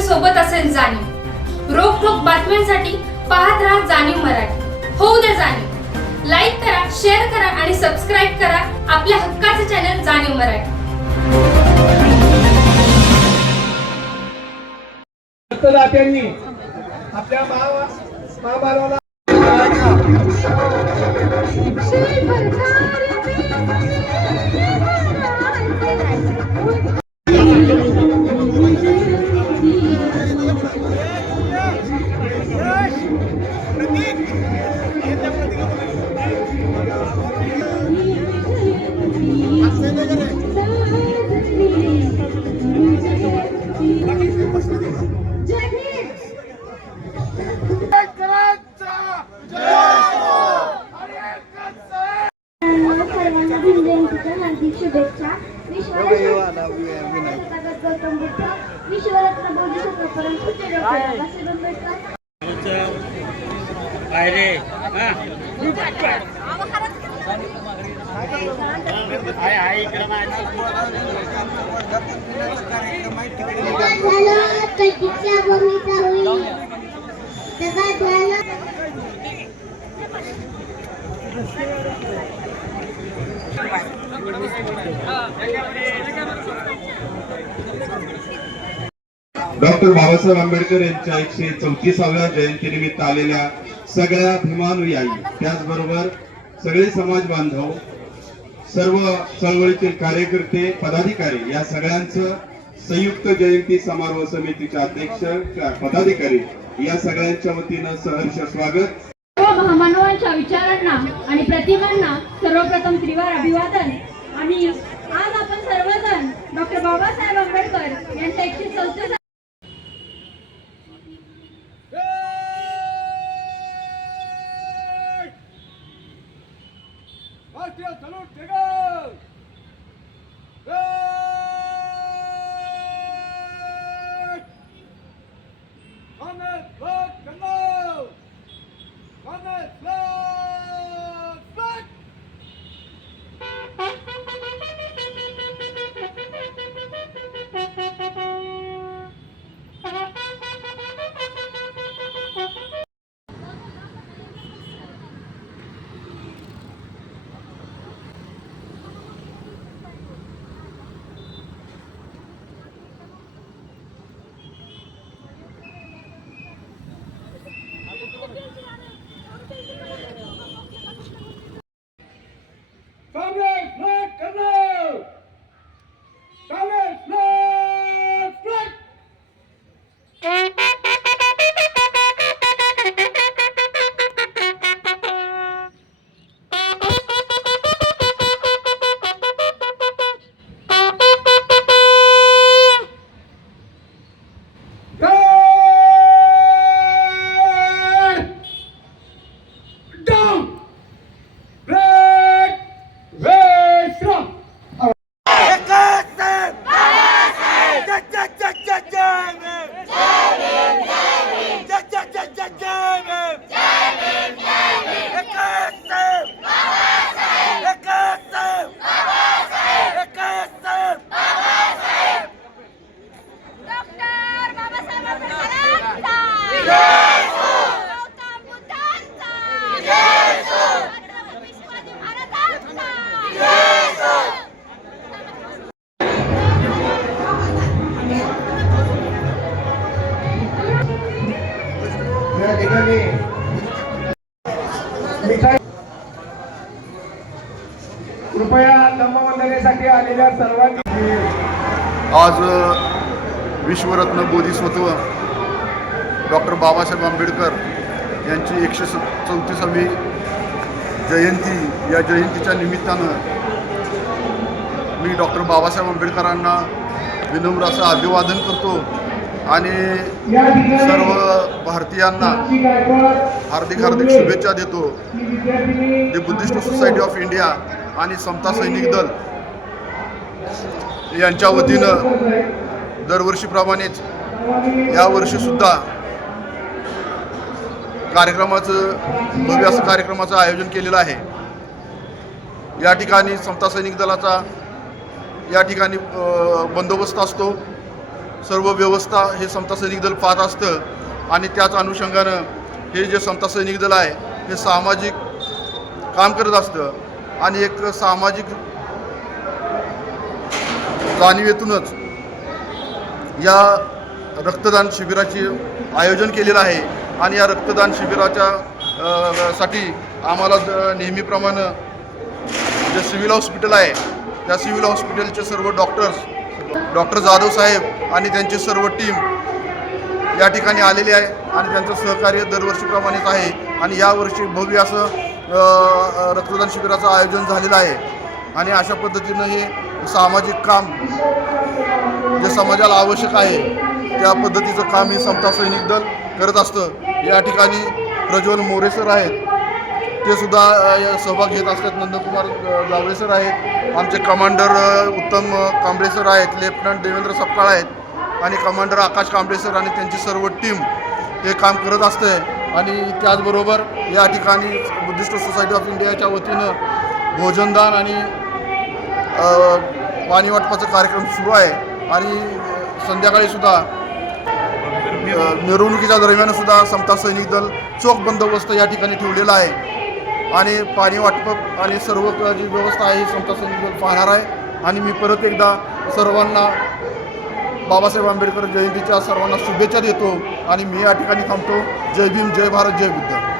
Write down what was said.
सोबत असेल जाणीव. रोखोक बातम्यांसाठी पाहत राहा जाणीव मराठी. होऊ द्या जाणीव. लाईक करा शेअर करा आणि सबस्क्राईब करा आपल्या हक्काचे चॅनल जाणीव मराठी. रक्तदात्यांनी आपल्या महा भीमजयंतीच्या हार्दिक शुभेच्छा विश्वरत्न गौतम बुद्ध विश्वरत्न बोधिसत्व परंतु बाबासाहेब आंबेडकर पायरे हाय हाय इकडे झालं कधीच्या भूमीचा होईल सगळ्यात डॉक्टर बाबासाहेब आंबेडकर यांच्या एकशे चौतीसाव्या जयंतीनिमित्त आलेल्या सगळ्या भीमानुयायी त्याचबरोबर सगळे समाज बांधव सर्व चळवळीतील कार्यकर्ते पदाधिकारी या सगळ्यांचं संयुक्त जयंती समारोह समितीचे अध्यक्ष पदाधिकारी या सगळ्यांच्या वतीनं सहर्ष स्वागत. सर्व महामानवांच्या विचारांना आणि प्रतिमांना सर्वप्रथम त्रिवार अभिवादन. आणि आज आपण सर्वजण डॉक्टर बाबासाहेब आंबेडकर यांच्या एकशे चौतीस राष्ट्रीय ಕಾಂಗ್ರೆಸ್ या ठिकाणी. कृपया धम्मवंदनेसाठी आलेल्या सर्वांनी आज विश्वरत्न बोधिसत्व डॉक्टर बाबासाहेब आंबेडकर यांची एकशे स चौतीसावी जयंती या जयंतीच्या निमित्तानं मी डॉक्टर बाबासाहेब आंबेडकरांना विनम्र असं अभिवादन करतो. आणि सर्व भारतीयांना हार्दिक हार्दिक शुभेच्छा देतो. ही the Buddhist Society of India आणि समता सैनिक दल यांच्या वतीनं दरवर्षीप्रमाणेच यावर्षीसुद्धा कार्यक्रमाचं भव्य असं कार्यक्रमाचं आयोजन केलेलं आहे. या ठिकाणी समता सैनिक दलाचा या ठिकाणी बंदोबस्त असतो. सर्व व्यवस्था हे समता सैनिक दल पाहत असतं आणि त्याच अनुषंगानं हे जे समता सैनिक दल आहे हे सामाजिक काम करत असतं आणि एक सामाजिक जाणीवेतूनच या रक्तदान शिबिराचे आयोजन केलेलं आहे आणि या रक्तदान शिबिराच्या साठी आम्हाला द- नेहमीप्रमाणे जे सिव्हिल हॉस्पिटल आहे त्या सिव्हिल हॉस्पिटलचे सर्व डॉक्टर्स डॉक्टर जाधव साहेब आणि त्यांची सर्व टीम या ठिकाणी आलेली आहे आणि त्यांचं सहकार्य दरवर्षीप्रमाणेच आहे. आणि यावर्षी भव्य असं रक्तदान शिबिराचं आयोजन झालेलं आहे. आणि अशा पद्धतीनं हे सामाजिक काम जे समाजाला आवश्यक आहे त्या पद्धतीचं काम हे समता सैनिक दल करत असतं. या ठिकाणी प्रज्वल मोरे सर आहेत. ते सुद्धा सहभाग घेत असतात. नंदकुमार अ, जावळे सर आहेत. आमचे कमांडर उत्तम कांबळे सर आहेत लेफ्टनंट देवेंद्र सपकाळ आहेत आणि कमांडर आकाश कांबळे सर आणि त्यांची सर्व टीम हे काम करत असते आणि त्याचबरोबर या ठिकाणी बुद्धिस्ट सोसायटी ऑफ इंडियाच्या वतीनं भोजनदान आणि पाणी वाटपाचा कार्यक्रम सुरू आहे. आणि संध्याकाळीसुद्धा संध्याकाळी सुद्धा मिरवणुकीच्या दरम्यानसुद्धा समता सैनिक दल चोख बंदोबस्त या ठिकाणी ठेवलेला आहे. आणि पाणी वाटप आणि सर्व जी व्यवस्था आहे ही समता पाहणार आहे. आणि मी परत एकदा सर्वांना बाबासाहेब आंबेडकर जयंतीच्या सर्वांना शुभेच्छा देतो आणि मी या ठिकाणी थांबतो. जय भीम जय भारत जय बुद्ध.